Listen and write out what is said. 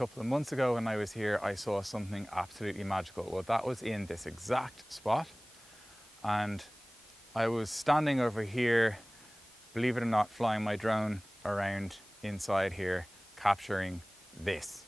couple of months ago when I was here, I saw something absolutely magical. Well, that was in this exact spot, and I was standing over here, believe it or not, flying my drone around inside here, capturing this.